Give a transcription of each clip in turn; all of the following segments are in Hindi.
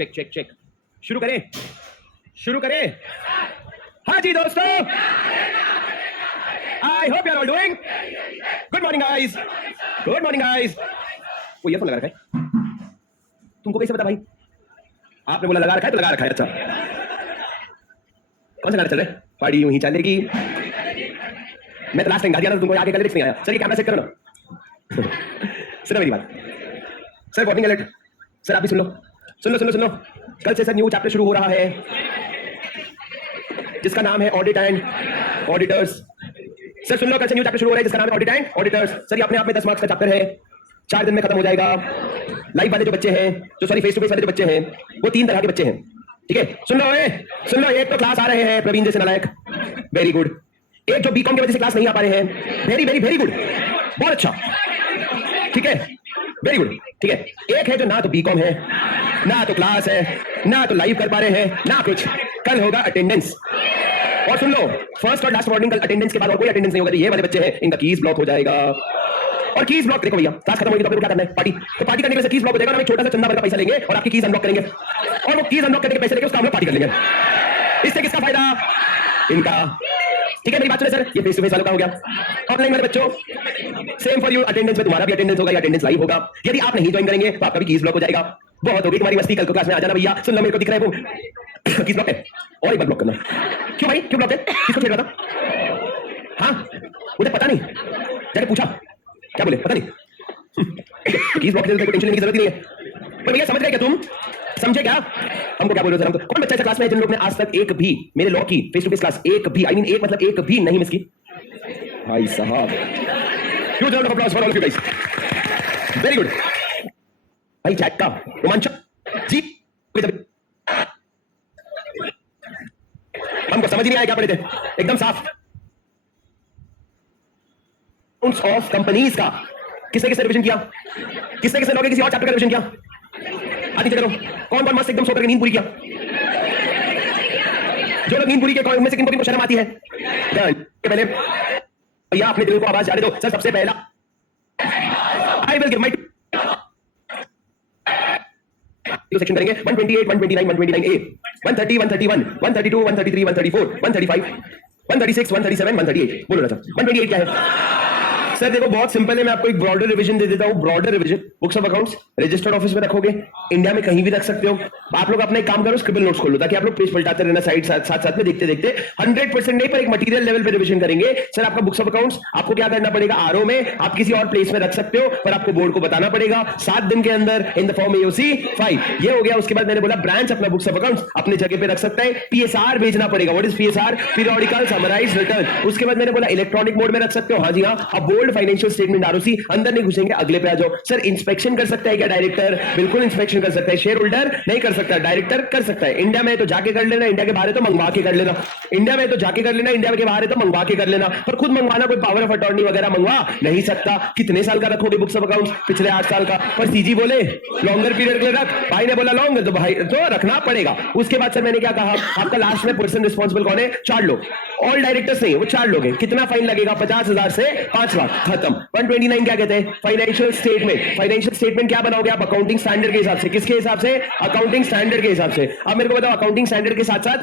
Check check check. शुरू करें, शुरू करें। हाँ जी दोस्तों, I hope you are all doing good morning guys, good morning guys. वो ईयरफोन लगा रखा है, तुमको कैसे पता भाई? आपने बोला लगा रखा है तो लगा रखा है। अच्छा, कौन सा गाना चल रहा है? पार्टी यूं ही चलेगी। मैं तो लास्ट टाइम गा दिया था तुमको, आगे का लिरिक्स नहीं आया। सर ये कैमरा सेट करो ना। सुनो मेरी बात सर, वार्निंग अलर्ट। सर आप भी सुन लो, सुन लो सुन लो सुन लो। कल से सर न्यू चैप्टर शुरू हो रहा है जिसका नाम है ऑडिट एंड ऑडिटर्स। सर सुन लो, कल से न्यू चैप्टर शुरू हो रहा है जिसका नाम है ऑडिट एंड ऑडिटर्स। सर ये अपने आप में 10 मार्क्स का चैप्टर है, 4 दिन में खत्म हो जाएगा। लाइव वाले जो बच्चे हैं, जो सॉरी फेस टू फेस वाले जो बच्चे हैं, वो 3 तरह के बच्चे हैं, ठीक है? सुन लो सुन लो। एक तो क्लास आ रहे हैं प्रवीण जैसे नालायक, वेरी गुड। एक जो बीकॉम की वजह से क्लास नहीं आ पा रहे हैं, वेरी वेरी वेरी गुड, बहुत अच्छा, ठीक है, वेरी गुड, ठीक है। एक है जो ना तो बीकॉम है, ना तो क्लास है, ना तो लाइव कर पा रहे हैं, ना कुछ। कल होगा अटेंडेंस। और सुन लो, फर्स्ट और लास्ट वार्निंग, कल अटेंडेंस के बाद और कोई अटेंडेंस नहीं होगा। ये वाले बच्चे हैं, इनका कीज ब्लॉक हो जाएगा। और कीज ब्लॉक देखो भैया, क्लास खत्म होगी तो क्या करना है? पार्टी। तो पार्टी करने के लिए कीज ब्लॉक हो जाएगा, हम एक छोटा सा चंदा भर का पैसा लेंगे और आपकी कीज अनलॉक करेंगे, और वो कीज अनलॉक करने के पैसे लेके उसका हम लोग पार्टी कर लेंगे। इससे किसका फायदा? इनका, ठीक है? मेरी बात सुने सर, ये फेस टू फेस वालों का हो गया। ऑनलाइन वाले बच्चों, सेम फॉर यू, अटेंडेंस में तुम्हारा भी अटेंडेंस होगा, अटेंडेंस लाइव होगा। यदि आप नहीं ज्वाइन करेंगे तो आपका भी कीज ब्लॉक हो जाएगा। बहुत होगी तुम्हारी मस्ती, कल को क्लास में आ जाना भैया। सुन लो, मेरे को दिख रहा है वो कीज ब्लॉक है, और एक बार ब्लॉक करना। क्यों भाई, क्यों ब्लॉक है? किसको छेड़ रहा था? हाँ मुझे पता नहीं, जाके पूछा, क्या बोले पता नहीं। कीज ब्लॉक टेंशन लेने की जरूरत नहीं है। पर भैया समझ गए क्या तुम? समझे क्या हमको क्या बोल रहे हो? हमको कौन बच्चा ऐसा क्लास में है जिन लोग ने आज तक एक भी मेरे लॉ की फेस टू फेस क्लास, एक भी, आई मीन एक मतलब एक भी नहीं मिस की? भाई साहब, huge round of applause for all of you guys, very good. भाई चैट का रोमांचक जी, हमको समझ नहीं आया क्या पढ़े थे, एकदम साफ। ऑफ कंपनीज का किसने किसने रिवीजन किया? किसने किसने लॉ के किसी और चैप्टर का रिवीजन किया? आदि करो, कौन कौन मस्त एकदम सो करके नींद पूरी किया? जो लोग नींद पूरी किया, कौन में से किनको किनको शर्म आती है? पहले भैया अपने दिल को आवाज जाने दो। सर सबसे पहला, I will give my section करेंगे 128, 129, 129A, 130, 131, 132, 133, 134, 135, 136, 137, 138। बोलो ना सर, 128 क्या है? सर देखो बहुत सिंपल है, मैं आपको एक ब्रॉडर रिवीजन दे देता हूं। Broader revision, books of accounts registered office में रखोगे, इंडिया में कहीं भी रख सकते हो। आप लोग अपना एक काम करो, स्क्रिबल नोट्स खोल लो ताकि आप लोग पेज पलटाते रहना साइड साथ में देखते देखते। 100% नहीं, पर एक मटेरियल लेवल पे रिवीजन करेंगे। सर आपका बुक्स ऑफ अकाउंट्स आपको क्या करना पड़ेगा? आरओ में, आप किसी और प्लेस में रख सकते हो, पर आपको बोर्ड को बताना पड़ेगा 7 दिन के अंदर इन द फॉर्म AOC 5। ये हो गया। उसके बाद मैंने बोला ब्रांच अपना बुक्स ऑफ अकाउंट्स अपने जगह पे रख सकता है। PSR भेजना पड़ेगा। What is PSR? Periodical summarised return. उसके बाद मैंने बोला इलेक्ट्रॉनिक मोड में रख सकते हो। हाँ जी हाँ। अब बोल्ड फाइनेंशियल स्टेटमेंट ROC, अंदर नहीं घुसेंगे, अगले पे आ जाओ। सर इंस्पेक्शन कर सकता है क्या डायरेक्टर? बिल्कुल इंस्पेक्शन कर सकता है। शेयर होल्डर नहीं कर सकता, डायरेक्टर कर सकता है। इंडिया में तो जाके कर लेना, इंडिया के बाहर है तो मंगवा के कर लेना। इंडिया में तो जाके कर लेना, इंडिया के बाहर है तो मंगवा के कर लेना। पर खुद मंगवाना, कोई पावर ऑफ अटॉर्नी वगैरह मंगवा नहीं सकता। कितने साल का रखोगे बुक्स ऑफ अकाउंट्स? पिछले 8 साल का। पर सीजी बोले लॉन्गर पीरियड के लिए रख, भाई ने बोला लॉन्ग, तो भाई तो रखना पड़ेगा। उसके बाद सर मैंने क्या कहा, आपका लास्ट में पर्सन रिस्पॉन्सिबल कौन है? 4 लोग। ऑल डायरेक्टर्स नहीं, वो 4 लोग हैं। कितना फाइन लगेगा? 50,000 से 5 लाख, खत्म। 129 क्या कहते हैं? Financial statement. फाइनेंशियल स्टेटमेंट क्या बनाओगे आप? अकाउंटिंग स्टैंडर्ड के हिसाब से। किसके हिसाब से? अकाउंटिंग स्टैंडर्ड के हिसाब से। अब मेरे को बताओ, अकाउंटिंग स्टैंडर्ड के साथ साथ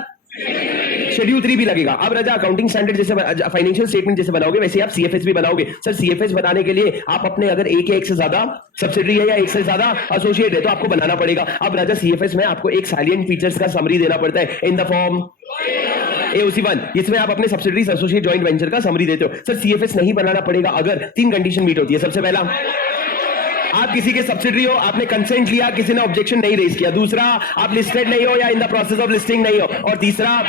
शेड्यूल 3 भी लगेगा। अब राजा अकाउंटिंग स्टैंडर्ड जैसे फाइनेंशियल स्टेटमेंट जैसे बनाओगे वैसे आप CFS भी बनाओगे। सर CFS बनाने के लिए आप अपने अगर एक या एक से ज्यादा सब्सिडरी है या एक से ज्यादा एसोसिएट है तो आपको बनाना पड़ेगा। अब राजा CFS में आपको एक सैलिएंट फीचर्स का समरी देना पड़ता है इन द फॉर्म AOC1। इसमें आप अपने सब्सिडरीज एसोसिएट जॉइंट वेंचर का समरी देते हो। सर CFS नहीं बनाना पड़ेगा अगर 3 कंडीशन मीट होती है। सबसे पहला, आप किसी के सब्सिडरी हो, आपने कंसेंट लिया, किसी ने ऑब्जेक्शन नहीं रेज किया। दूसरा, आप लिस्टेड नहीं हो या in the process of listing नहीं हो। और तीसरा,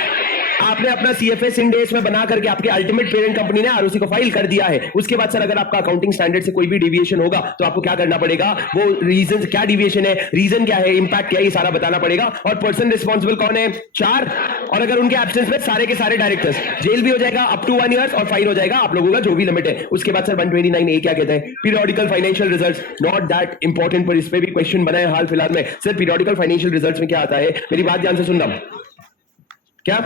आपने अपना CFS इन डेज में बना करके आपके अल्टीमेट पेरेंट कंपनी ने ROC को फाइल कर दिया है। उसके बाद सर अगर आपका अकाउंटिंग स्टैंडर्ड से कोई भी डिविएशन होगा तो आपको क्या करना पड़ेगा? वो रीजन क्या डिविएशन है, रीजन क्या है, इंपैक्ट क्या है, ये सारा बताना पड़ेगा। और पर्सन रिस्पॉन्सिबल कौन है? 4। और अगर उनके एब्सेंस में सारे के सारे डायरेक्टर्स, जेल भी हो जाएगा अप टू 1 ईयर और फाइन हो जाएगा आप लोगों का जो भी लिमिट है। उसके बाद सर 129A क्या कहते हैं? Periodical financial results. Not that important, पर इस पे भी क्वेश्चन बना है हाल फिलहाल में। सर पीरियोडिकल फाइनेंशियल रिजल्ट्स में क्या आता है? मेरी बात ध्यान से सुनना। क्या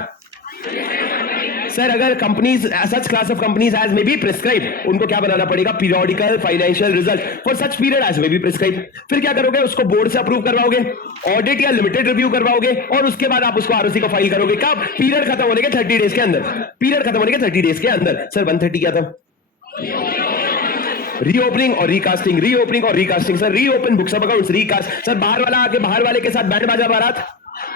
सर अगर companies such class of companies as may be prescribe, उनको क्या बनाना पड़ेगा, periodical financial result for such period as may be prescribe. फिर क्या करोगे, उसको बोर्ड से अप्रूव करवाओगे, ऑडिट या लिमिटेड रिव्यू करवाओगे, और उसके बाद आप उसको आरओसी को फाइल करोगे। कब? पीरियड खत्म होने के 30 डेज के अंदर। पीरियड खत्म होने के 30 डेज के अंदर। सर 130 क्या था? रीओपनिंग और रिकास्टिंग, रीओपनिंग और recasting. Sir reopen books of accounts, recast. Sir बाहर वाला आके बाहर वाले के साथ बैंड बाजा बारात।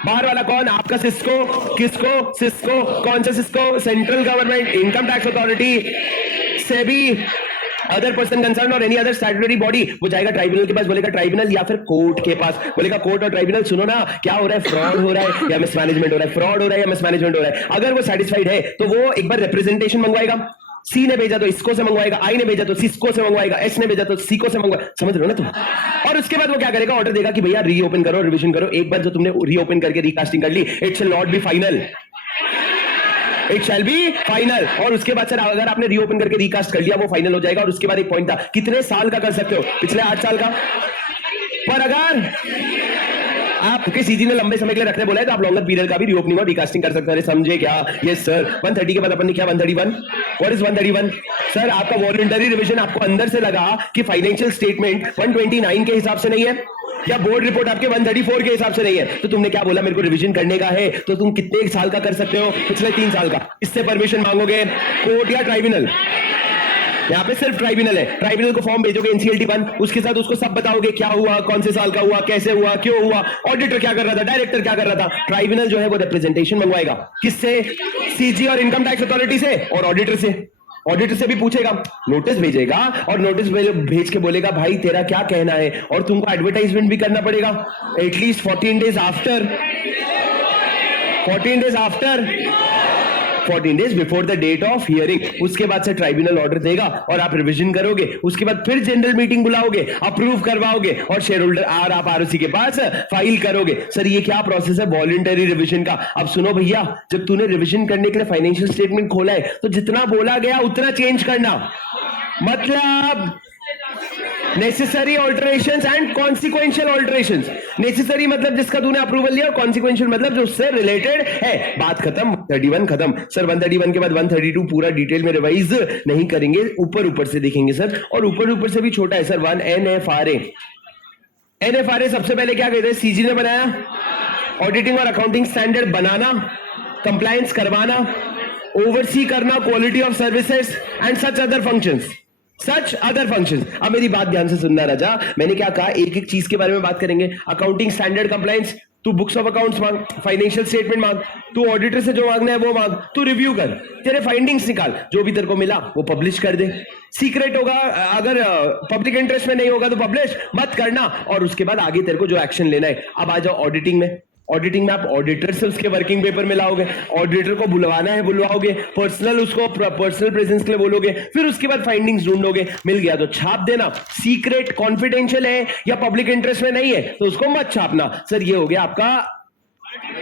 बाहर वाला कौन? आपका सिस्को। किसको? सिस्को। कौन सा Cisco? Central government, income tax authority, SEBI, other person concern और एनी अदर स्टैट्यूटरी बॉडी। वो जाएगा ट्राइब्यूनल के पास, बोलेगा ट्राइब्यूनल, या फिर कोर्ट के पास, बोलेगा कोर्ट और ट्राइब्यूनल सुनो ना, क्या हो रहा है, फ्रॉड हो रहा है या मिसमैनेजमेंट हो रहा है, फ्रॉड हो रहा है या मिसमैनेजमेंट हो रहा है। अगर वो सेटिस्फाइड है तो वो एक बार रिप्रेजेंटेशन मंगवाएगा। सी ने भेजा तो इसको से मंगवाएगा, आई ने भेजा तो सिस्को से मंगवाएगा, एस ने भेजा तो सीको से मंगवाएगा। समझ रहे हो ना तुम? और उसके बाद वो क्या करेगा, ऑर्डर देगा कि भैया रीओपन करो, रिवीजन करो। एक बार जो तुमने रीओपन करके रिकास्टिंग कर ली, it shall not be final, it shall be final. और उसके बाद सर अगर आपने रीओपन करके रिकास्ट कर लिया, वो फाइनल हो जाएगा। और उसके बाद एक पॉइंट था, कितने साल का कर सकते हो? पिछले 8 साल का। पर अगर आपके सीजी ने लंबे समय के लिए रखने बोला है तो आप लॉन्गर पीरियड का भी रीओपनिंग और रिकास्टिंग कर सकते हैं। समझे क्या? Yes sir. 130 के बाद अपन ने क्या 131? What is 131? सर आपका वॉलंटरी रिवीजन आपको अंदर से लगा कि फाइनेंशियल स्टेटमेंट 129 के हिसाब से नहीं है, या बोर्ड रिपोर्ट आपके 134 के हिसाब से नहीं है, तो तुमने क्या बोला, मेरे को रिवीजन करने का है, तो तुम कितने साल का कर सकते हो? पिछले 3 साल का। इससे परमिशन मांगोगे कोर्ट या ट्राइब्यूनल? यहाँ पे सिर्फ ट्राइब्यूनल है। ट्राइब्यूनल को फॉर्म भेजोगे एनसीएलटी 1, उसके साथ उसको सब बताओगे, क्या हुआ, कौन से साल का हुआ, कैसे हुआ, क्यों हुआ, ऑडिटर क्या कर रहा था, डायरेक्टर क्या कर रहा था। ट्राइब्यूनल जो है वो रिप्रेजेंटेशन मंगवाएगा। किससे? सीजी और इनकम टैक्स अथॉरिटी से और ऑडिटर से। ऑडिटर से भी पूछेगा, नोटिस भेजेगा और नोटिस भेज के बोलेगा भाई तेरा क्या कहना है, और तुमको एडवर्टाइजमेंट भी करना पड़ेगा at least 14 days after, 14 days after, 14 days before the date of hearing. उसके बाद से ट्राइब्यूनल ऑर्डर देगा और आप रिवीजन करोगे। उसके बाद फिर जनरल मीटिंग बुलाओगे, अप्रूव करवाओगे और शेयर होल्डर आप आरओसी के पास फाइल करोगे। सर ये क्या प्रोसेस है वॉलंटरी रिवीजन का? अब सुनो भैया, जब तूने रिवीजन करने के लिए फाइनेंशियल स्टेटमेंट खोला है तो जितना बोला गया उतना चेंज करना। मतलब नेसेसरी ऑल्टरेशंस एंड कॉन्सिक्वेंशियल ऑल्टरेशंस। नेसेसरी मतलब जिसका तूने अप्रूवल लिया, और कॉन्सिक्वेंशियल मतलब जो उससे रिलेटेड है। बात खत्म, 31 खत्म। सर 131 के बाद 132 पूरा डिटेल में रिवाइज नहीं करेंगे, ऊपर ऊपर से देखेंगे सर, और ऊपर ऊपर से भी छोटा है सर। 1 NFRA। NFRA सबसे पहले क्या कहते हैं? सीजी ने बनाया, ऑडिटिंग और अकाउंटिंग स्टैंडर्ड बनाना, कंप्लायंस करवाना, ओवरसी करना, quality of services and such other functions, such other functions. अब मेरी बात ध्यान से सुनना राजा, मैंने क्या कहा, एक एक चीज के बारे में बात करेंगे। अकाउंटिंग स्टैंडर्ड कंप्लायंस, तू बुक्स ऑफ अकाउंट्स मांग, फाइनेंशियल स्टेटमेंट मांग, तू ऑडिटर से जो मांगना है वो मांग, तू रिव्यू कर, तेरे फाइंडिंग्स निकाल, जो भी तेरे को मिला वो पब्लिश कर दे। सीक्रेट होगा, अगर पब्लिक इंटरेस्ट में नहीं होगा तो पब्लिश मत करना। और उसके बाद आगे तेरे को जो एक्शन लेना है। अब आ जाओ ऑडिटिंग में। ऑडिटिंग में आप ऑडिटर से उसके वर्किंग पेपर में लाओगे, ऑडिटर को बुलवाना है बुलवाओगे, पर्सनल उसको पर्सनल प्रेजेंस के लिए बोलोगे, फिर उसके बाद फाइंडिंग्स ढूंढोगे, मिल गया तो छाप देना। सीक्रेट कॉन्फिडेंशियल है या पब्लिक इंटरेस्ट में नहीं है तो उसको मत छापना। सर ये हो गया आपका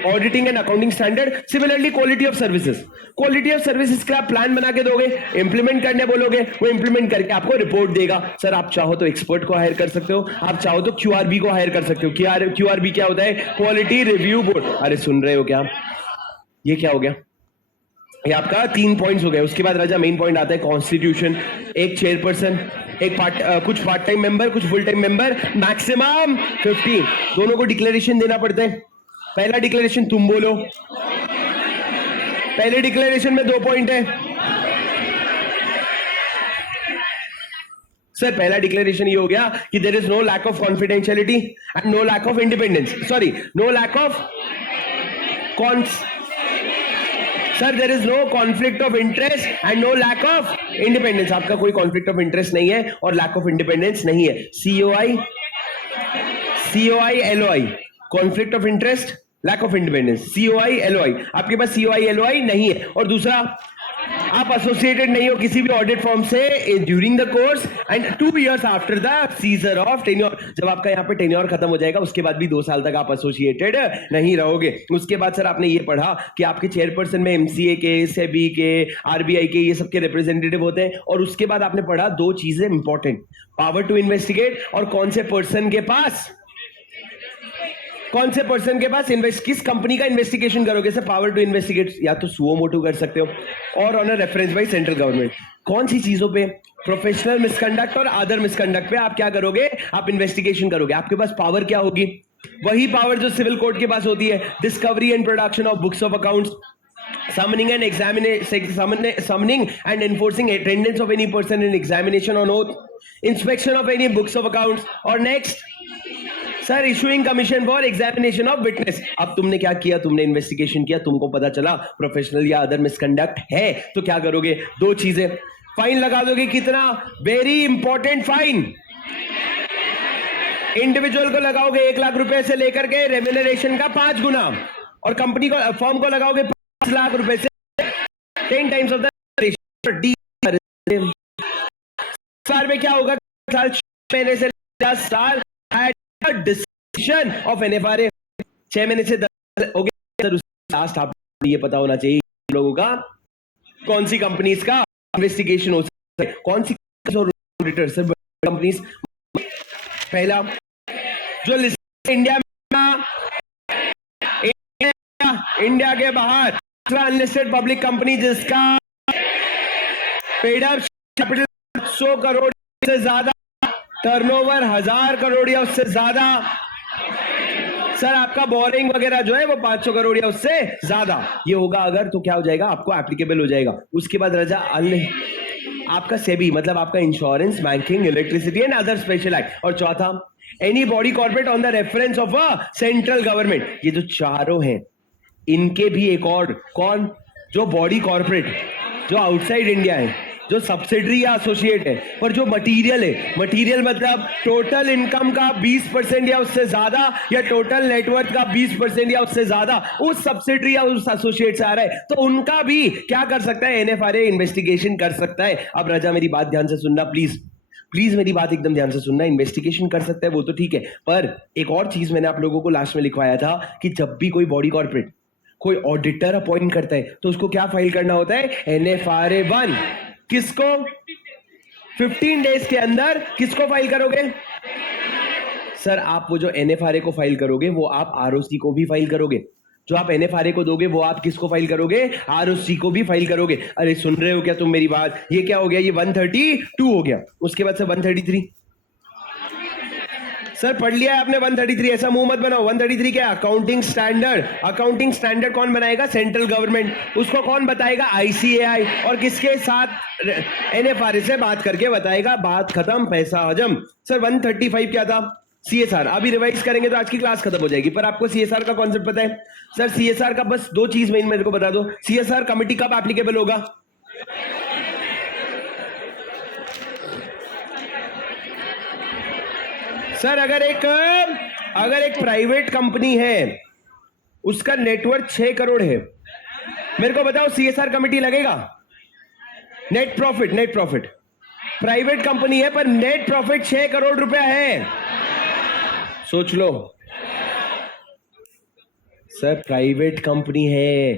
auditing and accounting standard. Similarly quality of services, quality of services का आप प्लान बना के दोगे, इंप्लीमेंट करने बोलोगे, वो इंप्लीमेंट करके आपको रिपोर्ट देगा। सर आप चाहो तो एक्सपर्ट को हायर कर सकते हो, आप चाहो तो क्यूआरबी को हायर कर सकते हो। क्यूआरबी क्या होता है? Quality review board. अरे सुन रहे हो क्या? ये क्या हो गया? ये आपका 3 पॉइंट्स हो गए। उसके बाद राजा मेन पॉइंट आता है कॉन्स्टिट्यूशन, एक चेयरपर्सन, एक कुछ पार्ट टाइम मेंबर, कुछ फुल टाइम मेंबर, मैक्सिमम 15, दोनों को डिक्लेरेशन देना पड़ता है। पहला डिक्लेरेशन तुम बोलो, पहले डिक्लेरेशन में 2 पॉइंट है सर। पहला डिक्लेरेशन ये हो गया कि there is no lack of confidentiality and no lack of independence, sorry no lack of sir there is no conflict of interest and no lack of independence. आपका कोई कॉन्फ्लिक्ट ऑफ इंटरेस्ट नहीं है और लैक ऑफ इंडिपेंडेंस नहीं है। COI LOI, conflict of interest, lack of independence, COI LOI। आपके पास COI LOI नहीं है। और दूसरा, आप एसोसिएटेड नहीं हो किसी भी ऑडिट फॉर्म से during the course and 2 years after the seizure of tenure. जब आपका यहाँ पे टेन्योर खत्म हो जाएगा उसके बाद भी 2 साल तक आप एसोसिएटेड नहीं रहोगे। उसके बाद सर आपने ये पढ़ा कि आपके चेयरपर्सन में MCA के, सेबी के, RBI के, ये सबके रिप्रेजेंटेटिव होते हैं। और उसके बाद आपने पढ़ा 2 चीजें इंपॉर्टेंट, पावर टू इन्वेस्टिगेट और कौन से पर्सन के पास कौन से पर्सन के पास किस कंपनी का इन्वेस्टिगेशन करोगे सर? पावर टू इन्वेस्टिगेट या तो सुओ मोटो कर सकते हो और on a reference by central government. कौन सी चीजों पे? प्रोफेशनल मिसकंडक्ट और अदर मिसकंडक्ट पे आप क्या करोगे? आप इन्वेस्टिगेशन करोगे। आपके पास पावर क्या होगी? वही पावर जो सिविल कोर्ट के पास होती है, discovery and production of books of accounts, summoning and enforcing attendance of any person in examination on oath, inspection of any books of accounts, और next sir issuing commission for examination of witness. अब तुमने क्या किया? तुमने इन्वेस्टिगेशन किया, तुमको पता चला प्रोफेशनल या अदर मिसकंडक्ट है, तो क्या करोगे? दो चीजें, फाइन लगा दोगे। कितना? Very important fine. इंडिविजुअल को लगाओगे 1 लाख रुपए से लेकर के रेम्यूनरेशन का 5 गुना, और कंपनी को, फॉर्म को लगाओगे 5 लाख रुपए से 10 टाइम्स ऑफ द साल में क्या होगा? साल महीने से 10 साल डिसीजन ऑफ एनएफआरए 6 महीने से 10 हो गया। लास्ट आपको ये पता होना चाहिए लोगों का कौन सी कंपनीज का इन्वेस्टिगेशन हो सकता है, कौन सी ऑडिटर सर कंपनीज। पहला जो लिस्ट इंडिया में, इंडिया के बाहर अनलिस्टेड पब्लिक कंपनी जिसका पेड अप कैपिटल 100 करोड़ से ज्यादा, टर्नओवर 1000 करोड़ या उससे ज्यादा, सर आपका बोरिंग वगैरह जो है वो 500 करोड़ या उससे ज्यादा, ये होगा अगर, तो क्या हो जाएगा? आपको एप्लीकेबल हो जाएगा। उसके बाद रजा आपका सेबी मतलब आपका insurance, banking, electricity and other special act, और चौथा any body corporate on the reference of a central government. ये जो चारों हैं इनके भी एक और, कौन? जो बॉडी कॉर्पोरेट जो आउटसाइड इंडिया है, जो सब्सिडरी या एसोसिएट है, पर जो मटेरियल है, मटेरियल मतलब टोटल इनकम का 20% या उससे ज्यादा, या टोटल नेटवर्थ का 20% या उससे ज्यादा उस सब्सिडरी या उस एसोसिएट से आ रहा है, तो उनका भी क्या कर सकता है? एनएफआरए इन्वेस्टिगेशन कर सकता है। अब राजा मेरी बात ध्यान से सुनना प्लीज, प्लीज मेरी बात एकदम ध्यान से सुनना। इन्वेस्टिगेशन कर सकता है वो तो ठीक है, पर एक और चीज मैंने आप लोगों को लास्ट में लिखवाया था कि जब भी कोई बॉडी कॉर्पोरेट कोई ऑडिटर अपॉइंट करता है तो उसको क्या फाइल करना होता है? एनएफआरए 1। किसको? 15 डेज के अंदर किसको फाइल करोगे? सर आप वो जो एनएफआरए को फाइल करोगे वो आप आरओसी को भी फाइल करोगे। जो आप एनएफआरए को दोगे वो आप किसको फाइल करोगे? आरओसी को भी फाइल करोगे। अरे सुन रहे हो क्या तुम मेरी बात? ये क्या हो गया? ये 132 हो गया। उसके बाद से 133। सर पढ़ लिया है आपने 133, ऐसा मुंह मत बनाओ। 133 क्या? Accounting standard. अकाउंटिंग स्टैंडर्ड कौन बनाएगा? Central government. उसको कौन बताएगा? आईसीएआई। और किसके साथ? एनएफआरए से बात करके बताएगा। बात खत्म, पैसा हजम। सर 135 क्या था? सीएसआर। अभी रिवाइज करेंगे तो आज की क्लास खत्म हो जाएगी, पर आपको सीएसआर का कॉन्सेप्ट पता है? सर सीएसआर का बस 2 चीज मेरे को बता दो। सीएसआर कमिटी कब एप्लीकेबल होगा? सर अगर एक प्राइवेट कंपनी है उसका नेटवर्थ 6 करोड़ है, मेरे को बताओ सीएसआर कमेटी लगेगा? नेट प्रॉफिट प्राइवेट कंपनी है पर नेट प्रॉफिट 6 करोड़ रुपया है। सोच लो सर, प्राइवेट कंपनी है,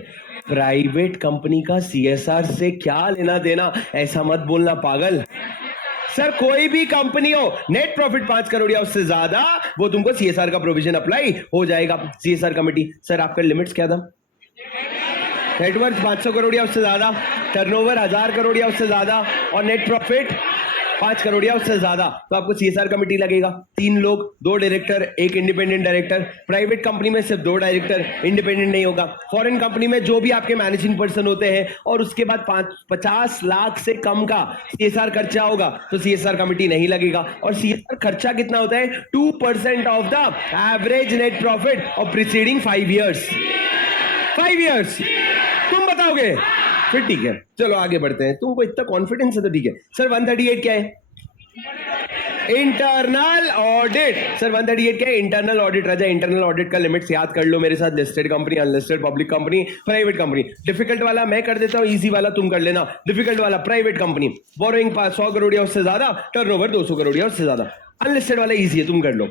प्राइवेट कंपनी का सीएसआर से क्या लेना देना? ऐसा मत बोलना पागल। सर कोई भी कंपनी हो, नेट प्रॉफिट 5 करोड़ या उससे ज्यादा, वो तुमको सीएसआर का प्रोविजन अप्लाई हो जाएगा। CSR committee. सर आपका लिमिट्स क्या था? नेटवर्थ 500 करोड़ या उससे ज्यादा, टर्नओवर 1000 करोड़ या उससे ज्यादा, और नेट प्रॉफिट 5 करोड़ या उससे ज्यादा, तो आपको सीएसआर कमेटी लगेगा। 3 लोग, 2 director, 1 independent director. Private company में सिर्फ 2 डायरेक्टर, इंडिपेंडेंट नहीं होगा। फॉरेन कंपनी में जो भी आपके मैनेजिंग पर्सन होते हैं और उसके बाद 50 लाख से कम का सीएसआर खर्चा होगा तो सीएसआर कमेटी नहीं लगेगा। और सीएसआर खर्चा कितना होता है? 2% of the average net profit of preceding 5 years. 5 years तुम बताओगे? फिर ठीक है, चलो आगे बढ़ते हैं। तुमको इतना कॉन्फिडेंस है तो ठीक है। सर 138 क्या है? Internal audit. सर 138 क्या है? Internal audit. राजा इंटरनल ऑडिट का लिमिट्स याद कर लो मेरे साथ। Listed company, unlisted public company, private company. Difficult वाला मैं कर देता हूं, इजी वाला तुम कर लेना। डिफिकल्ट वाला प्राइवेट कंपनी, बोरोइंग 100 करोड़ या उससे ज्यादा, टर्नओवर 200 करोड़ या उससे ज्यादा। अनलिस्टेड वाला इजी है, तुम कर लो।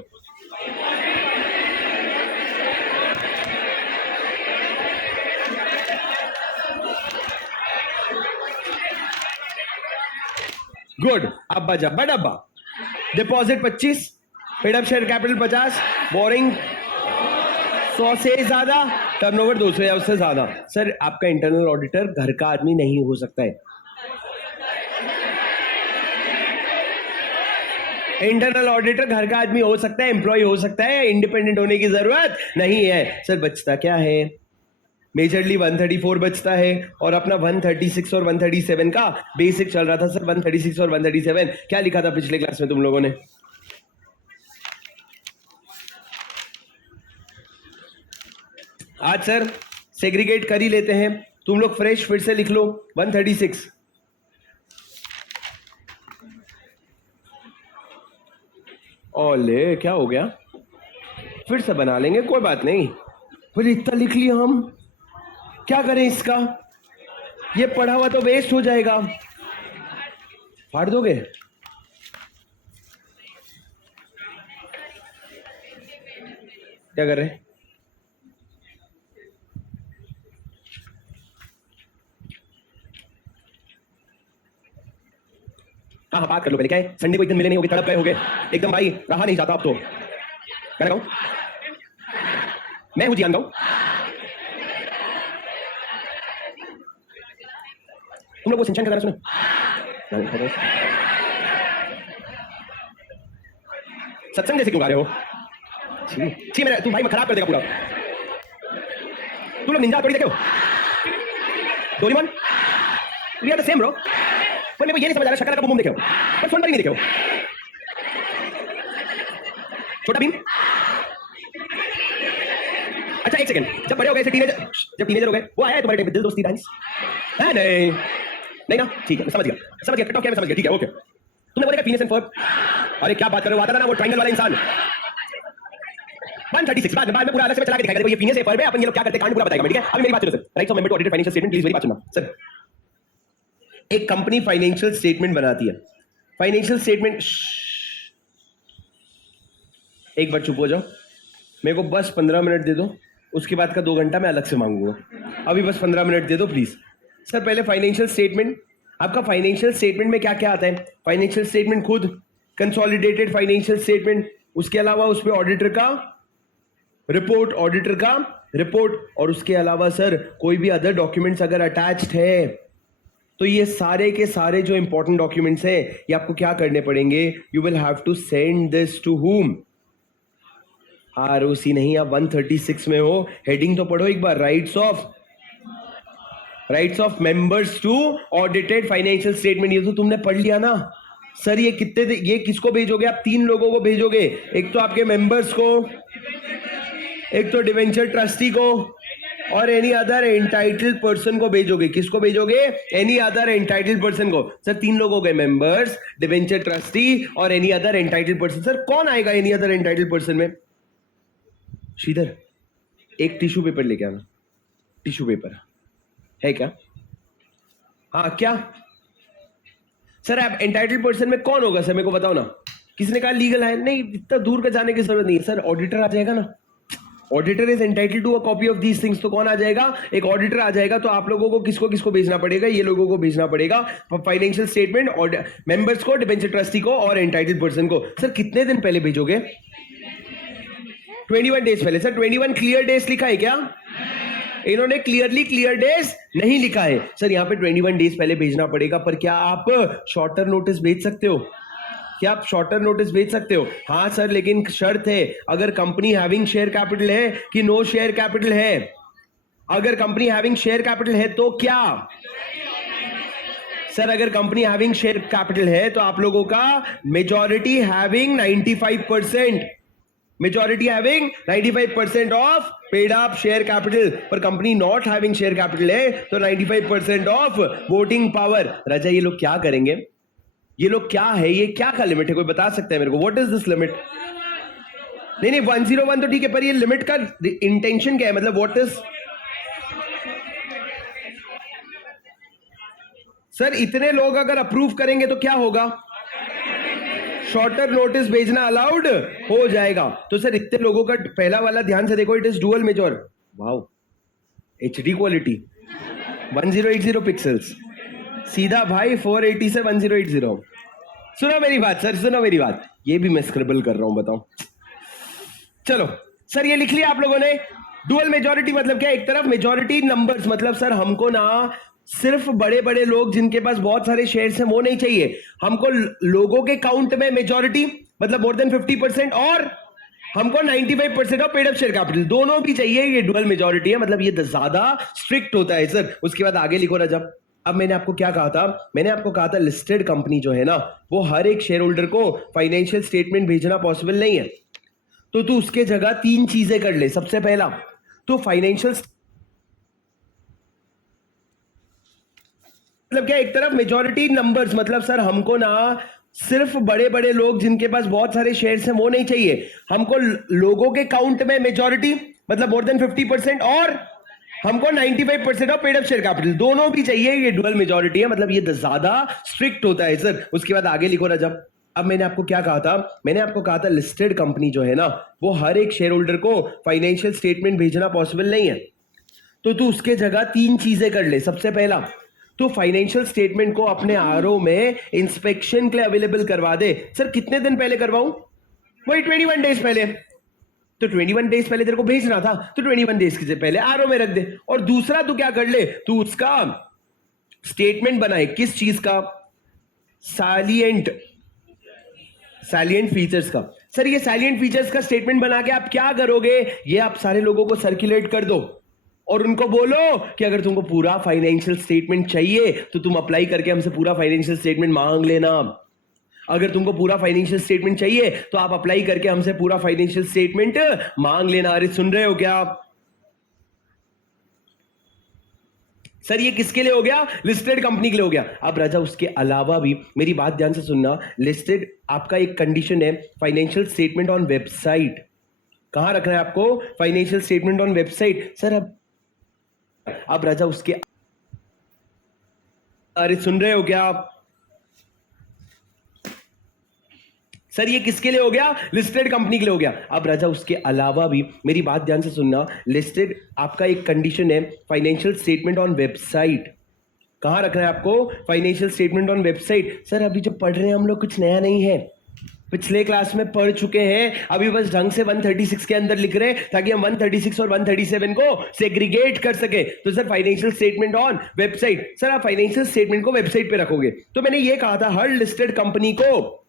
गुड। अब्बा जब्बा डब्बा। Deposit 25, paid up share capital 50, boring 100 से ज्यादा, टर्नओवर 200 या उससे ज्यादा। सर आपका इंटरनल ऑडिटर घर का आदमी नहीं हो सकता है। इंटरनल ऑडिटर घर का आदमी हो सकता है, एम्प्लॉय हो सकता है, इंडिपेंडेंट होने की जरूरत नहीं है। सर बचता क्या है? मेजरली 134 बचता है और अपना 136 और 137 का बेसिक चल रहा था। सर 136 और 137 क्या लिखा था पिछले क्लास में तुम लोगों ने? आज सर सेग्रीगेट कर ही लेते हैं, तुम लोग फ्रेश फिर से लिख लो 136। ओले क्या हो गया? फिर से बना लेंगे, कोई बात नहीं। फिर इतना लिख लिया हम, क्या करें इसका? ये पढ़ा हुआ तो वेस्ट हो जाएगा। फाड़ दोगे? क्या कर रहे हैं? हाँ बात कर लो पहले। क्या है, संडे को एक दिन मिले नहीं होगे, तड़प गए होगे एकदम भाई, रहा नहीं जाता अब तो। मैं कहूं, मैं हूं जियान गाऊं। तुम लोग वो सिंचन का गाना सुनो। सत्संग जैसे क्यों गा रहे हो? छी मेरा, तुम भाई मैं खराब कर देगा पूरा। तुम लोग निंजा हथौड़ी देखे हो? Doraemon? We are the same bro. पर मेरे को ये नहीं समझ आ रहा, शक्कर का बूम देखे हो पर सोनपरी नहीं देखे हो। छोटा भीम? अच्छा एक सेकंड, जब बड़े हो गए थे जब टीनेजर हो गए, वो आया है तुम्हारे टाइप दिल दोस्ती डांस? है नहीं नहीं ना, ठीक है समझ गया कट ऑफ, क्या मैं समझ गया, ठीक है ओके। तुमने बोलेगा पीनस एंड फर्ब, अरे क्या बात कर रहे हो, आता था ना वो ट्रायंगल वाला इंसान। 136 बाद में पूरा अलग से चला के दिखाएगा, देखो ये पीनस है फर्ब है, अपन ये लोग क्या करते हैं कांड पूरा बताएगा, ठीक है। अभी मेरी बात सुनो sir, rights of member to audited financial statement, please मेरी बात सुनना सर। एक कंपनी फाइनेंशियल स्टेटमेंट बनाती है, फाइनेंशियल स्टेटमेंट, एक बार चुप हो जाओ, मेरे को बस 15 मिनट दे दो, उसके बाद का 2 घंटा मैं अलग से मांगूंगा, अभी बस 15 मिनट दे दो प्लीज। सर पहले फाइनेंशियल स्टेटमेंट, आपका फाइनेंशियल स्टेटमेंट में क्या क्या आता है? फाइनेंशियल स्टेटमेंट खुद, कंसोलिडेटेड फाइनेंशियल स्टेटमेंट, उसके अलावा उस पर ऑडिटर का रिपोर्ट, ऑडिटर का रिपोर्ट, और उसके अलावा सर कोई भी अदर डॉक्यूमेंट्स अगर अटैच्ड है तो ये सारे के सारे जो इंपॉर्टेंट डॉक्यूमेंट्स हैं ये आपको क्या करने पड़ेंगे? You will have to send this to whom? ROC नहीं, आप 136 में हो, हेडिंग तो पढ़ो एक बार, rights of members to audited financial statement, ये तो तुमने पढ़ लिया ना। सर ये कितने, ये किसको भेजोगे आप? 3 लोगों को भेजोगे, एक तो आपके मेंबर्स को, एक तो डिवेंचर ट्रस्टी को, और एनी अदर एंटाइटल्ड पर्सन को भेजोगे। किसको भेजोगे? एनी अदर एंटाइटल्ड पर्सन को। सर 3 लोग हो गए, मेंबर्स, डिवेंचर ट्रस्टी और any other entitled person. Sir कौन आएगा एनी अदर एंटाइटल्ड पर्सन में? श्रीधर एक टिश्यू पेपर लेके आना, टिश्यू पेपर है क्या? हाँ क्या सर, आप एंटाइटल्ड पर्सन में कौन होगा सर, मेरे को बताओ ना। किसने कहा लीगल है? नहीं, इतना दूर का जाने की जरूरत नहीं है सर, ऑडिटर आ जाएगा ना। Auditor is entitled to a copy of these things. तो कौन आ जाएगा? एक ऑडिटर आ जाएगा। तो आप लोगों को किसको किसको भेजना पड़ेगा? ये लोगों को भेजना पड़ेगा, फाइनेंशियल स्टेटमेंट, और मेंबर्स को, डिबेंचर ट्रस्टी को और एंटाइटल्ड पर्सन को। सर कितने दिन पहले भेजोगे? 21 डेज पहले। सर 21 क्लियर डेज लिखा है क्या? इन्होंने क्लियरली क्लियर डेज नहीं लिखा है सर, यहाँ पे 21 डेज पहले भेजना पड़ेगा। पर क्या आप शॉर्टर नोटिस भेज सकते हो? क्या आप शॉर्टर नोटिस भेज सकते हो? हाँ सर, लेकिन शर्त है, अगर कंपनी हैविंग शेयर कैपिटल है कि नो शेयर कैपिटल है। अगर कंपनी हैविंग शेयर कैपिटल है तो क्या सर? अगर कंपनी हैविंग शेयर कैपिटल है तो आप लोगों का majority having 95%, majority having 95% of paid up share capital. पर company not having share capital है तो 95% ऑफ वोटिंग पावर। राजा ये लोग क्या करेंगे? ये लोग क्या है, ये क्या का लिमिट है? कोई बता सकता है मेरे को? What is this limit? नहीं 101 तो ठीक है, पर ये लिमिट का इंटेंशन क्या है? मतलब व्हाट इज? सर इतने लोग अगर अप्रूव करेंगे तो क्या होगा? शॉर्टर नोटिस भेजना अलाउड हो जाएगा। तो सर इतने लोगों का पहला वाला ध्यान से देखो, it is dual major. Wow, HD quality, 1080 pixels, सीधा भाई 480 से 1080। सुनो मेरी बात सर, सुनो मेरी बात, ये भी मैं स्क्रिबल कर रहा हूं, बताओ। चलो सर ये लिख लिया आप लोगों ने, डुअल मेजॉरिटी मतलब क्या? एक तरफ मेजॉरिटी नंबर्स, मतलब सर हमको ना सिर्फ बड़े बड़े लोग जिनके पास बहुत सारे शेयर्स हैं वो नहीं चाहिए, हमको लोगों के काउंट में मेजॉरिटी मतलब मोर देन 50%, और हमको 95% of paid up share capital, दोनों भी चाहिए। ये डुअल मेजॉरिटी है, मतलब ये ज्यादा स्ट्रिक्ट होता है सर। उसके बाद आगे लिखो राजा। अब मैंने आपको क्या कहा था? मैंने आपको कहा था लिस्टेड कंपनी जो है ना, वो हर एक शेयर होल्डर को फाइनेंशियल स्टेटमेंट भेजना पॉसिबल नहीं है। तो तू उसके जगह 3 चीजें कर ले। सबसे पहला तो फाइनेंशियल मतलब क्या? एक तरफ मेजॉरिटी नंबर्स, मतलब सर हमको ना सिर्फ बड़े बड़े लोग जिनके पास बहुत सारे शेयर्स हैं वो नहीं चाहिए, हमको लोगों के काउंट में मेजॉरिटी मतलब मोर देन 50%, और हमको 95% of paid up share capital, दोनों भी चाहिए। ये डुअल मेजॉरिटी है, मतलब ये ज्यादा स्ट्रिक्ट होता है सर। उसके बाद आगे लिखो राजा। अब मैंने आपको क्या कहा था? मैंने आपको कहा था लिस्टेड कंपनी जो है ना, वो हर एक शेयर होल्डर को फाइनेंशियल स्टेटमेंट भेजना पॉसिबल नहीं है। तो तू उसके जगह 3 चीजें कर ले। सबसे पहला तो फाइनेंशियल स्टेटमेंट को अपने आरओ में इंस्पेक्शन के लिए अवेलेबल करवा दे। सर कितने दिन पहले करवाऊं? वही 21 डेज पहले। तो 21 डेज पहले तेरे को भेजना था, तो 21 डेज से पहले आरओ में रख दे। और दूसरा तू क्या कर ले, तू उसका स्टेटमेंट बनाए। किस चीज का? सैलिएंट फीचर्स का। सर ये सैलिएंट फीचर्स का स्टेटमेंट बना के आप क्या करोगे? ये आप सारे लोगों को सर्कुलेट कर दो और उनको बोलो कि अगर तुमको पूरा फाइनेंशियल स्टेटमेंट चाहिए तो तुम अप्लाई करके हमसे पूरा फाइनेंशियल स्टेटमेंट मांग लेना। अगर तुमको पूरा फाइनेंशियल स्टेटमेंट चाहिए तो आप अप्लाई करके हमसे पूरा फाइनेंशियल स्टेटमेंट मांग लेना। अरे सुन रहे हो क्या आप? सर ये किसके लिए हो गया? लिस्टेड कंपनी के लिए हो गया। अब राजा उसके अलावा भी मेरी बात ध्यान से सुनना, लिस्टेड आपका एक कंडीशन है फाइनेंशियल स्टेटमेंट ऑन वेबसाइट। कहां रखना है आपको? Financial statement on website. Sir अब राजा उसके, अरे सुन रहे हो क्या आप? सर ये किसके लिए हो गया? लिस्टेड कंपनी के लिए हो गया। अब राजा उसके अलावा भी मेरी बात ध्यान से सुनना, लिस्टेड आपका एक कंडीशन है फाइनेंशियल स्टेटमेंट ऑन वेबसाइट। कहां रखना है आपको? Financial statement on website. Sir अभी जो पढ़ रहे हैं हम लोग कुछ नया नहीं है, पिछले क्लास में पढ़ चुके हैं। अभी बस ढंग से 136 के अंदर लिख रहे हैं ताकि हम 136 और 137 को सेग्रीगेट कर सके। तो sir financial statement on website, sir आप फाइनेंशियल स्टेटमेंट को वेबसाइट पे रखोगे। तो मैंने ये कहा था हर लिस्टेड कंपनी को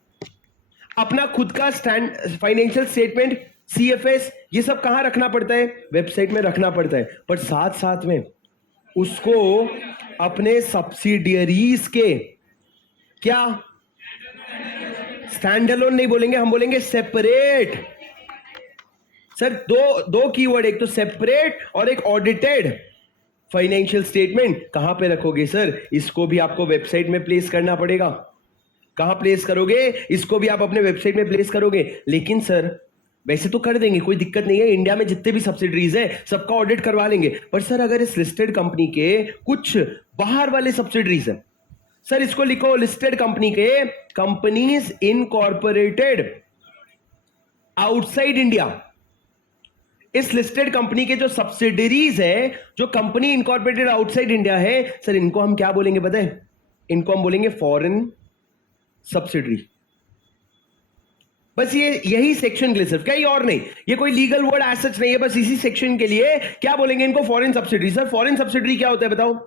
अपना खुद का फाइनेंशियल स्टेटमेंट, सीएफएस, ये सब कहां रखना पड़ता है? वेबसाइट में रखना पड़ता है। पर साथ साथ में उसको अपने सब्सिडियरीज के, क्या स्टैंड अलोन नहीं बोलेंगे, हम बोलेंगे सेपरेट। सर दो कीवर्ड, एक तो सेपरेट और एक ऑडिटेड फाइनेंशियल स्टेटमेंट कहां पे रखोगे? सर इसको भी आपको वेबसाइट में प्लेस करना पड़ेगा। कहां प्लेस करोगे? इसको भी आप अपने वेबसाइट में प्लेस करोगे। लेकिन सर वैसे तो कर देंगे, कोई दिक्कत नहीं है, इंडिया में जितने भी सब्सिडरीज है सबका ऑडिट करवा लेंगे। पर सर अगर इस लिस्टेड कंपनी के कुछ बाहर वाले सब्सिडरीज है, सर इसको लिखो लिस्टेड कंपनी के कंपनीज इनकॉर्पोरेटेड आउटसाइड इंडिया। इस लिस्टेड कंपनी के जो सब्सिडरीज है, जो कंपनी इनकॉर्पोरेटेड आउटसाइड इंडिया है, सर इनको हम क्या बोलेंगे पता है? इनको हम बोलेंगे फॉरेन सब्सिडरी। बस ये यही सेक्शन के लिए, सिर्फ कहीं और नहीं, ये कोई लीगल वर्ड एज सच नहीं है, बस इसी सेक्शन के लिए क्या बोलेंगे इनको? Foreign subsidiary. Sir foreign subsidiary क्या होता है बताओ?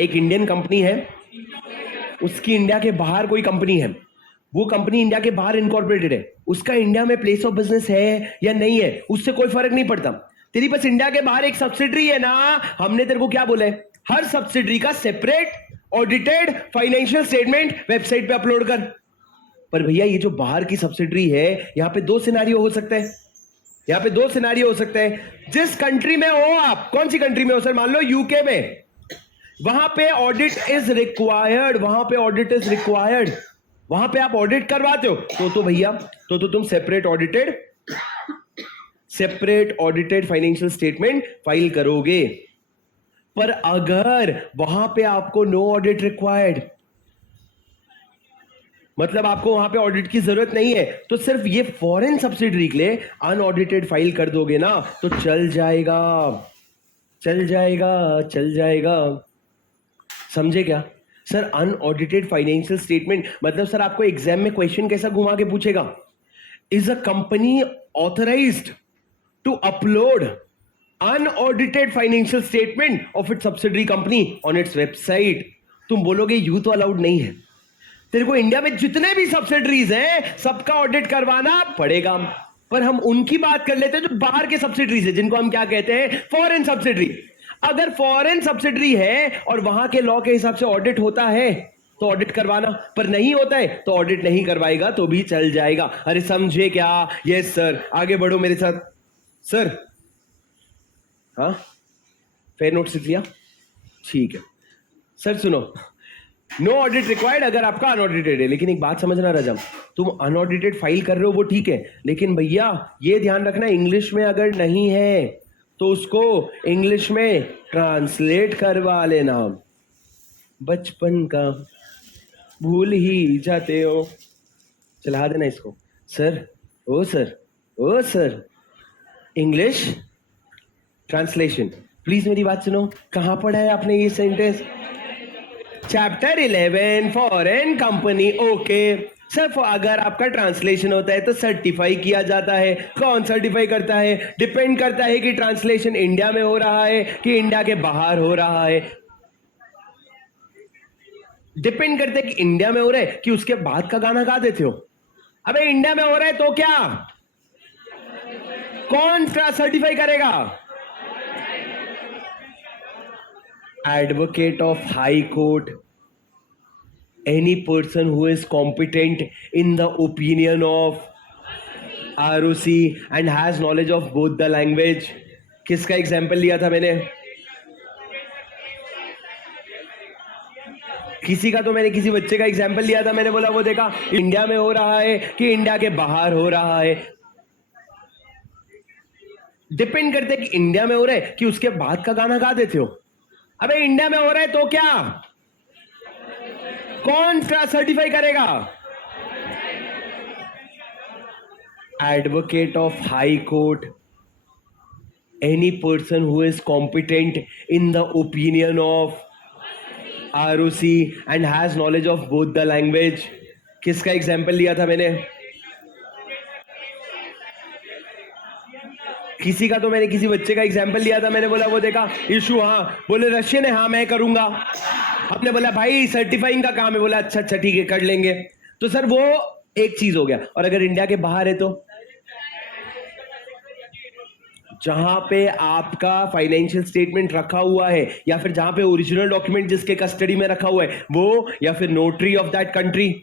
एक इंडियन कंपनी है, उसकी इंडिया के बाहर कोई कंपनी है, वो कंपनी इंडिया के बाहर इनकॉर्पोरेटेड है, उसका इंडिया में प्लेस ऑफ बिजनेस है या नहीं है उससे कोई फर्क नहीं पड़ता। तेरी बस इंडिया के बाहर एक सब्सिडरी है ना, हमने तेरे को क्या बोला है? हर सब्सिडरी का separate audited financial statement website पे अपलोड कर। पर भैया ये जो बाहर की सब्सिडरी है, यहां पे 2 सिनेरियो हो सकता है। यहां पे 2 सिनेरियो हो सकता है। जिस कंट्री में हो आप, कौन सी कंट्री में हो? सर मान लो यूके में, वहां पे ऑडिट इज रिक्वायर्ड, वहां पे ऑडिट इज रिक्वायर्ड, वहां पे आप ऑडिट करवाते हो तो भैया तो तुम separate audited financial statement file करोगे। पर अगर वहां पे आपको नो ऑडिट रिक्वायर्ड, मतलब आपको वहां पे ऑडिट की जरूरत नहीं है, तो सिर्फ ये फॉरेन सब्सिडरी के लिए अनऑडिटेड फाइल कर दोगे ना, तो चल जाएगा, चल जाएगा, चल जाएगा। समझे क्या? सर अनऑडिटेड फाइनेंशियल स्टेटमेंट मतलब सर आपको एग्जाम में क्वेश्चन कैसा घुमा के पूछेगा? is a company authorized to upload unaudited financial statement of its subsidiary company on its website? तुम बोलोगे यूं तो अलाउड नहीं है, तेरे को इंडिया में जितने भी सब्सिडरीज हैं सबका ऑडिट करवाना पड़ेगा। पर हम उनकी बात कर लेते हैं जो बाहर के सब्सिडरीज है, जिनको हम क्या कहते हैं, फॉरेन सब्सिडरी। अगर फॉरेन सब्सिडरी है और वहां के लॉ के हिसाब से ऑडिट होता है तो ऑडिट करवाना, पर नहीं होता है तो ऑडिट नहीं करवाएगा तो भी चल जाएगा। अरे समझे क्या? यस सर, आगे बढ़ो मेरे साथ। सर, हाँ, फेयर नोट लिख लिया, ठीक है। सर सुनो, नो ऑडिट रिक्वायर्ड अगर आपका अनऑडिटेड है। लेकिन एक बात समझना रजम, तुम अनऑडिटेड फाइल कर रहे हो वो ठीक है, लेकिन भैया ये ध्यान रखना इंग्लिश में अगर नहीं है तो उसको इंग्लिश में ट्रांसलेट करवा लेना। बचपन का भूल ही जाते हो, चला देना इसको। Sir, oh sir, oh sir, English translation please. मेरी बात सुनो, कहां पढ़ा है आपने ये sentence? Chapter 11 foreign company. Okay sir, अगर आपका ट्रांसलेशन होता है तो सर्टिफाई किया जाता है। कौन सर्टिफाई करता है? डिपेंड करता है कि ट्रांसलेशन इंडिया में हो रहा है कि इंडिया के बाहर हो रहा है। डिपेंड करता है कि इंडिया में हो रहा है कि उसके बाद का गाना गा देते हो। अबे इंडिया में हो रहा है तो क्या, कौन सर्टिफाई करेगा? Advocate of high court, any person who is competent in the opinion of ROC and has knowledge of both the language। किसका एग्जाम्पल लिया था मैंने? किसी का तो मैंने किसी बच्चे का एग्जाम्पल लिया था, मैंने बोला वो देखा इंडिया में हो रहा है कि इंडिया के बाहर हो रहा है। डिपेंड करते कि इंडिया में हो रहा है कि उसके बाद का गाना गा देते हो। अबे इंडिया में हो रहा है तो क्या, कौन सर्टिफाई करेगा? Advocate of high court, any person who is competent in the opinion of ROC and has knowledge of both the language. किसका एग्जाम्पल लिया था मैंने? किसी का तो मैंने किसी बच्चे का एग्जाम्पल लिया था, मैंने बोला वो देखा इशू, हाँ बोले रशियन है, हाँ मैं करूंगा। हमने बोला भाई सर्टिफाइंग का काम है, बोला अच्छा अच्छा ठीक है कर लेंगे। तो सर वो एक चीज हो गया। और अगर इंडिया के बाहर है तो जहां पे आपका फाइनेंशियल स्टेटमेंट रखा हुआ है या फिर जहां पे ओरिजिनल डॉक्यूमेंट जिसके कस्टडी में रखा हुआ है वो, या फिर नोटरी ऑफ दैट कंट्री,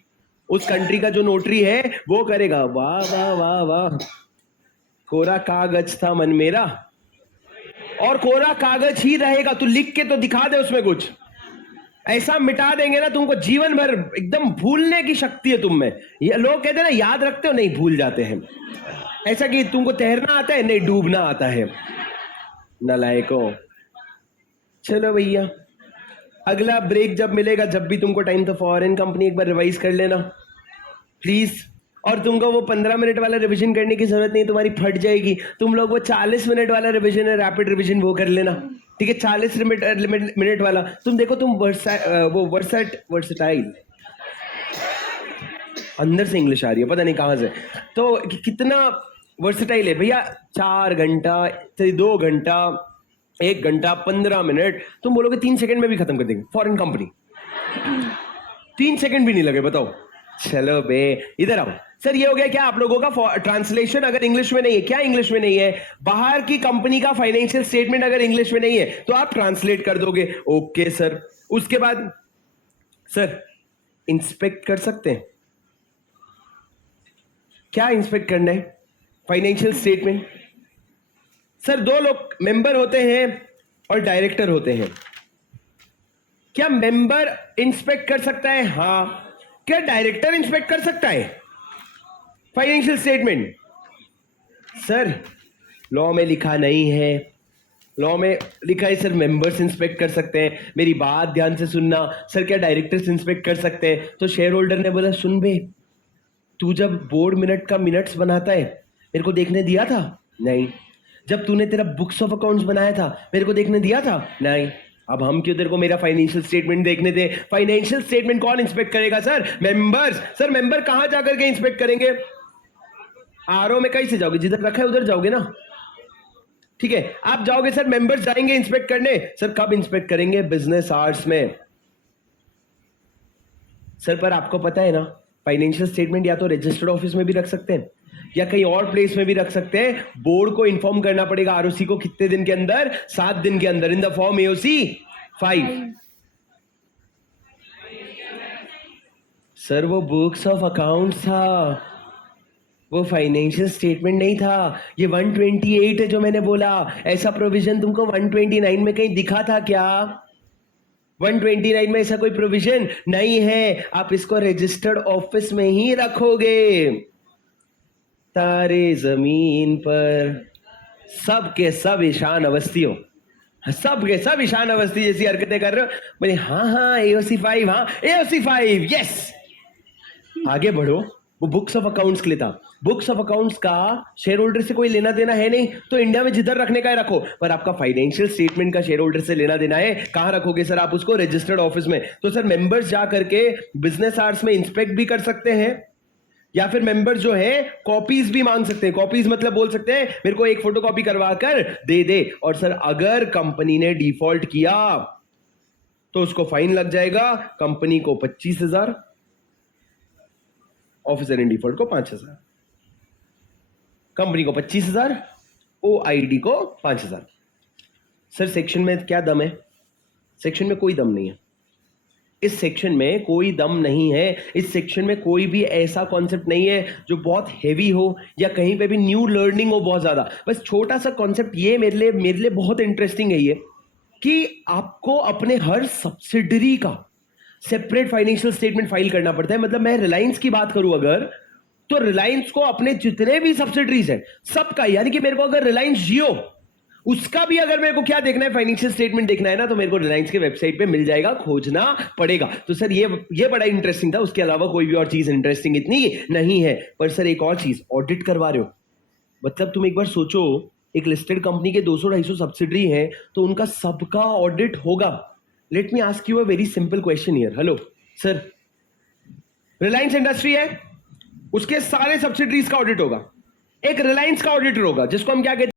उस कंट्री का जो नोटरी है वो करेगा। वाह वाह वाह वाह, कोरा कागज था मन मेरा, और कोरा कागज ही रहेगा। तू लिख के तो दिखा दे उसमें कुछ, ऐसा मिटा देंगे ना तुमको जीवन भर, एकदम भूलने की शक्ति है तुम में। ये लोग कहते हैं ना याद रखते हो, नहीं भूल जाते हैं। ऐसा कि तुमको तैरना आता है, नहीं डूबना आता है, नालायको। चलो भैया, अगला ब्रेक जब मिलेगा, जब भी तुमको टाइम, तो फॉरेन कंपनी एक बार रिवाइज कर लेना प्लीज। और तुमको वो 15 मिनट वाला रिवीजन करने की जरूरत नहीं, तुम्हारी फट जाएगी। तुम लोग वो 40 मिनट वाला रिवीजन है, रैपिड रिवीजन, वो कर लेना, ठीक है? 40 मिनट वाला तुम देखो, तुम वर्सटाइल, अंदर से इंग्लिश आ रही है पता नहीं कहां से, तो कितना वर्सटाइल है भैया। 4 घंटा, 2 घंटा, 1 घंटा, 15 मिनट, तुम बोलोगे 3 सेकंड में भी खत्म कर देंगे फॉरेन कंपनी। 3 सेकंड भी नहीं लगे, बताओ। चलो बे, इधर आओ। सर ये हो गया क्या आप लोगों का ट्रांसलेशन? अगर इंग्लिश में नहीं है, क्या इंग्लिश में नहीं है? बाहर की कंपनी का फाइनेंशियल स्टेटमेंट अगर इंग्लिश में नहीं है तो आप ट्रांसलेट कर दोगे। ओके सर, उसके बाद सर इंस्पेक्ट कर सकते हैं? क्या इंस्पेक्ट करना है? Financial statement. सर 2 लोग मेंबर होते हैं और डायरेक्टर होते हैं, क्या मेंबर इंस्पेक्ट कर सकता है? हाँ। क्या डायरेक्टर इंस्पेक्ट कर सकता है फाइनेंशियल स्टेटमेंट? सर लॉ में लिखा नहीं है, लॉ में लिखा है सर मेंबर्स इंस्पेक्ट कर सकते हैं। मेरी बात ध्यान से सुनना। सर क्या डायरेक्टर्स इंस्पेक्ट कर सकते हैं? तो शेयर होल्डर ने बोला सुन बे, तू जब बोर्ड मिनट का मिनट्स बनाता है मेरे को देखने दिया था? नहीं। जब तूने तेरा बुक्स ऑफ अकाउंट्स बनाया था मेरे को देखने दिया था? नहीं। अब हम क्यों तेरे को मेरा फाइनेंशियल स्टेटमेंट देखने दे? फाइनेंशियल स्टेटमेंट कौन इंस्पेक्ट करेगा? Sir members. सर मेंबर कहां जाकर के इंस्पेक्ट करेंगे? आरओ में कहीं से जाओगे, जिधर रखा है उधर जाओगे ना, ठीक है। आप जाओगे सर, मेंबर्स जाएंगे इंस्पेक्ट करने, सर कब इंस्पेक्ट करेंगे? बिजनेस आवर्स में। सर पर आपको पता है ना, फाइनेंशियल स्टेटमेंट या तो रजिस्टर्ड ऑफिस में भी रख सकते हैं या कहीं और प्लेस में भी रख सकते हैं। बोर्ड को इन्फॉर्म करना पड़ेगा आरओसी को कितने दिन के अंदर? 7 दिन के अंदर, in the form AOC 5। Sir वो बुक्स ऑफ अकाउंट्स था, वो फाइनेंशियल स्टेटमेंट नहीं था। ये 128 है जो मैंने बोला। ऐसा प्रोविजन तुमको 129 में कहीं दिखा था क्या? 129 में ऐसा कोई प्रोविजन नहीं है। आप इसको रजिस्टर्ड ऑफिस में ही रखोगे। तारे जमीन पर सब के सब ईशान अवस्थियों, सब के सब ईशान अवस्थी जैसी हरकतें कर रहे हो। बोले हाँ एओसी 5, हाँ एओसी 5, यस। आगे बढ़ो। वो बुक्स ऑफ अकाउंट्स के लिए था। बुक्स ऑफ अकाउंट्स का शेयर होल्डर से कोई लेना देना है नहीं, तो इंडिया में जिधर रखने का है रखो। पर आपका फाइनेंशियल स्टेटमेंट का शेयर होल्डर से लेना देना है, कहां रखोगे सर आप उसको? रजिस्टर्ड ऑफिस में। तो सर मेंबर्स जा करके बिजनेस आवर्स में इंस्पेक्ट भी कर सकते हैं, या फिर मेंबर्स जो है कॉपीज भी मांग सकते हैं। कॉपीज मतलब बोल सकते हैं मेरे को एक फोटो कॉपी करवा कर दे दे। और सर अगर कंपनी ने डिफॉल्ट किया तो उसको फाइन लग जाएगा, कंपनी को 25,000, ऑफिसर इन डिफॉल्ट को 5,000। कंपनी को 25,000, ओआईडी को 5,000। सर सेक्शन में क्या दम है? सेक्शन में कोई दम नहीं है। इस सेक्शन में कोई दम नहीं है। इस सेक्शन में कोई भी ऐसा कॉन्सेप्ट नहीं है जो बहुत हेवी हो या कहीं पे भी न्यू लर्निंग हो बहुत ज्यादा। बस छोटा सा कॉन्सेप्ट ये मेरे लिए बहुत इंटरेस्टिंग है, ये कि आपको अपने हर सब्सिडरी का सेपरेट फाइनेंशियल स्टेटमेंट फाइल करना पड़ता है। मतलब मैं रिलायंस की बात करूं अगर, तो रिलायंस को अपने जितने भी सब्सिडरीज है सबका, यानी कि मेरे को अगर रिलायंस जियो उसका भी अगर मेरे को क्या देखना है, फाइनेंशियल स्टेटमेंट देखना है ना, तो मेरे को रिलायंस के वेबसाइट पे मिल जाएगा, खोजना पड़ेगा। तो सर ये बड़ा इंटरेस्टिंग था। उसके अलावा कोई भी और चीज इंटरेस्टिंग इतनी नहीं है। पर सर एक और चीज, ऑडिट करवा रहे हो, मतलब तुम एक बार सोचो, एक लिस्टेड कंपनी के 200-250 सब्सिडरी है, तो उनका सबका ऑडिट होगा। Let me ask you a very simple question here. Hello sir, Reliance industry है, उसके सारे सब्सिडरीज का ऑडिट होगा, एक रिलायंस का ऑडिटर होगा जिसको हम क्या कहते हैं